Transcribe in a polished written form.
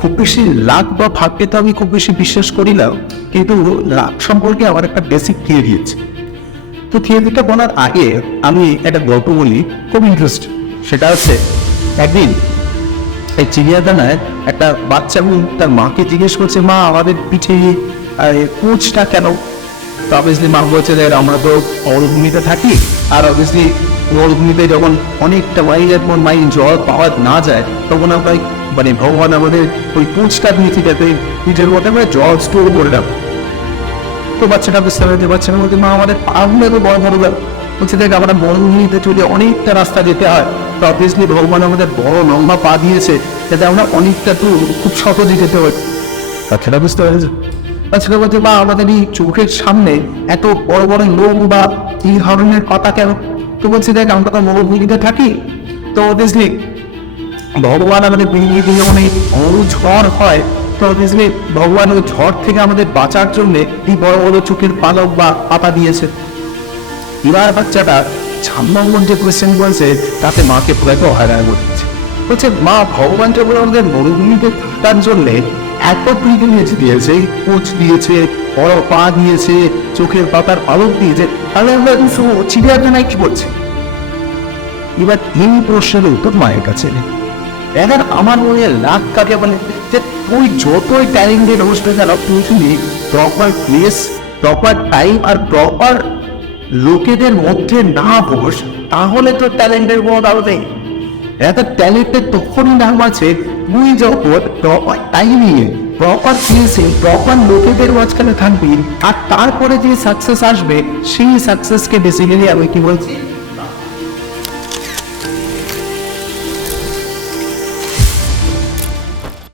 খুব বেশি লাখ বা ভাগ্যে তো আমি খুব বেশি বিশ্বাস করি না, কিন্তু লাখ সম্পর্কে আমার একটা বেসিক থিওরি আছে। তো থিওরিটা বলার আগে আমি একটা গল্প বলি, খুব ইন্টারেস্ট। সেটা হচ্ছে, একদিন এই চিড়িয়াখানায় একটা বাচ্চা তার মাকে জিজ্ঞেস করছে, মা আমাদের পিঠে পুঁচটা কেন? তো অবভিয়াসলি মা বলছে যে আমরা তো মরুভূমিতে থাকি, আর অবভিয়াসলি মরুভূমিতে যখন অনেকটা মাইল জল পাওয়া না যায়, তখন আমরা মানে ভগবান আমাদের ওই পুঁচটা দিয়েছি যাতে পিঠের মধ্যে আমরা জল স্টোর করে রাখবো। তো বাচ্চাটা বুঝতে পারছে, বাচ্চাটা বলছে, মা আমাদের পাগুলো তো বড় বড় বলছে, দেখ আমরা মরুভূমিতে চলে অনেকটা রাস্তা যেতে হয়, তো অবভিয়াসলি ভগবান আমাদের বড় লম্বা পা দিয়েছে যাতে আমরা অনেকটা তো খুব সহজে যেতে হয়। বাচ্চাটা বুঝতে পেরেছে। বাচ্চাটা বলছে, মা আমাদের এই চোখের সামনে এত বড় বড় লোক বা এই ধরনের কথা কেন? তো বলছে, দেখ আমরা তো মরুভূমিতে থাকি, তো অবভিয়াসলি ভগবান আমাদের পৃথিবীতে যখন এই বড় ঝড় হয়, তো অবভিয়াসলি ভগবান ওই ঝড় থেকে আমাদের বাঁচার জন্য এই বড় বড় চোখের পালক বা পাতা দিয়েছে। এবার বাচ্চাটা 6 নম্বর যে কোয়েশ্চেন বলছে তাতে মাকে পুরো হয়রান করছে। বলছে, মা ভগবান যখন আমাদের মরুভূমিতে থাকার জন্যে এত প্রিভিলেজ দিয়েছে, কোচ দিয়েছে, বড় পা দিয়েছে, চোখের পাতার পালক দিয়েছে, তাহলে আমরা চিড়িয়াখানায় কি করছি? এবার এই প্রশ্নের উত্তর মায়ের কাছে নেই। এখন আমার মনে হয় লাখ কাকে বলে যে তুই যতই ট্যালেন্টেড হোস্ট কেন, তুই যদি প্রপার প্লেস, প্রপার টাইম আর প্রপার লোকেদের মধ্যে না বস, তাহলে তো ট্যালেন্টের কোনো দাম নেই। এত ট্যালেন্টেড তখনই নাম আছে তুই যখন প্রপার টাইমিংয়ে, প্রপার প্লেসে, প্রপার লোকেদের মাঝখানে থাকবি, আর তারপরে যে সাকসেস আসবে সেই সাকসেসকে বেসিক্যালি আমি কি বলছি